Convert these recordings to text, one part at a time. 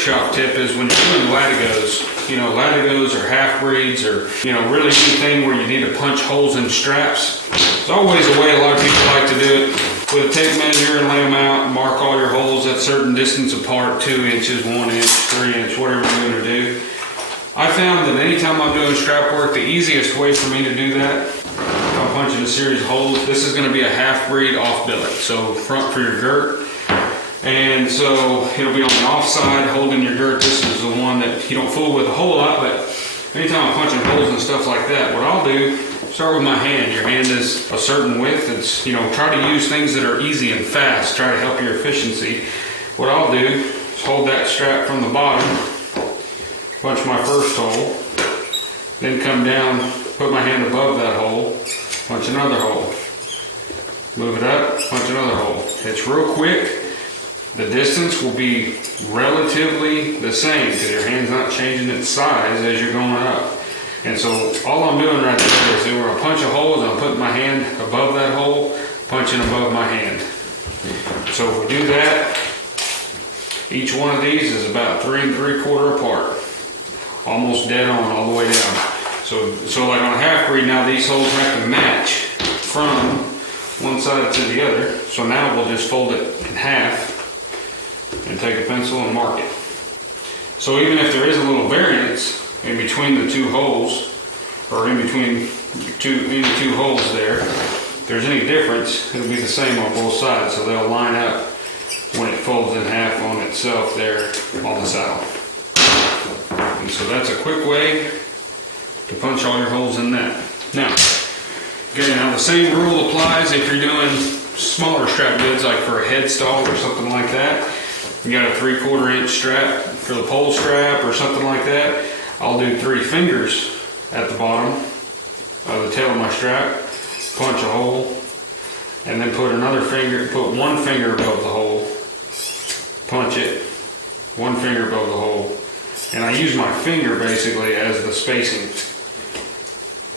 shop tip is when you're doing latigos, latigos or half breeds or, really anything where you need to punch holes in straps. There's always a way a lot of people like to do it with a tape measure and lay them out and mark all your holes at a certain distance apart, 2 inches, 1 inch, 3 inch, whatever you're going to do. I found that anytime I'm doing strap work, the easiest way for me to do that, if I'm punching a series of holes, this is going to be a half breed off billet. So front for your girt. And so it'll be on the off side holding your girt. This is the one that you don't fool with a whole lot, but anytime I'm punching holes and stuff like that, what I'll do, start with my hand. Your hand is a certain width. It's, try to use things that are easy and fast. Try to help your efficiency. What I'll do is hold that strap from the bottom, punch my first hole, then come down, put my hand above that hole, punch another hole, move it up, punch another hole. It's real quick. The distance will be relatively the same because your hand's not changing its size as you're going up. And so all I'm doing right there is when I punch a hole, I'm putting my hand above that hole, punching above my hand. So if we do that, each one of these is about 3 3/4 apart. Almost dead on all the way down. So like on a half breed now, these holes have to match from one side to the other. So now we'll just fold it in half and take a pencil and mark it. So even if there is a little variance in between the two holes, or in between the two holes there, if there's any difference, it'll be the same on both sides. So they'll line up when it folds in half on itself there on the saddle. And so that's a quick way to punch all your holes in that. Now the same rule applies if you're doing smaller strap bids, like for a head stall or something like that. You got a 3/4 inch strap for the pole strap or something like that. I'll do 3 fingers at the bottom of the tail of my strap, punch a hole, and then put one finger above the hole, punch it, 1 finger above the hole. And I use my finger basically as the spacing.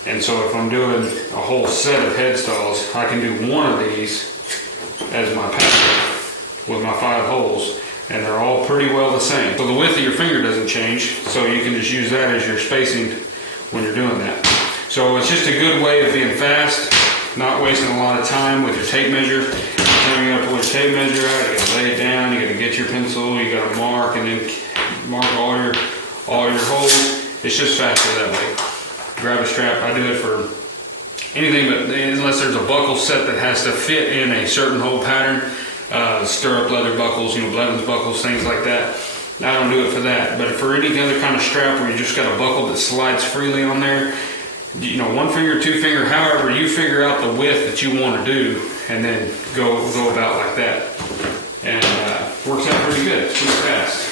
And so if I'm doing a whole set of head stalls, I can do one of these as my pattern with my 5 holes, and they're all pretty well the same. So the width of your finger doesn't change, so you can just use that as your spacing when you're doing that. So it's just a good way of being fast, not wasting a lot of time with your tape measure. Then you gotta pull your tape measure out, you gotta lay it down, you gotta get your pencil, you gotta mark, and then mark all your holes. It's just faster that way. Grab a strap. I do it for anything, but unless there's a buckle set that has to fit in a certain hole pattern, stirrup leather buckles, Blevins buckles, things like that. I don't do it for that. But for any other kind of strap where you just got a buckle that slides freely on there, 1 finger, 2 finger, however you figure out the width that you want to do, and then go about like that. And works out pretty good. It's pretty fast.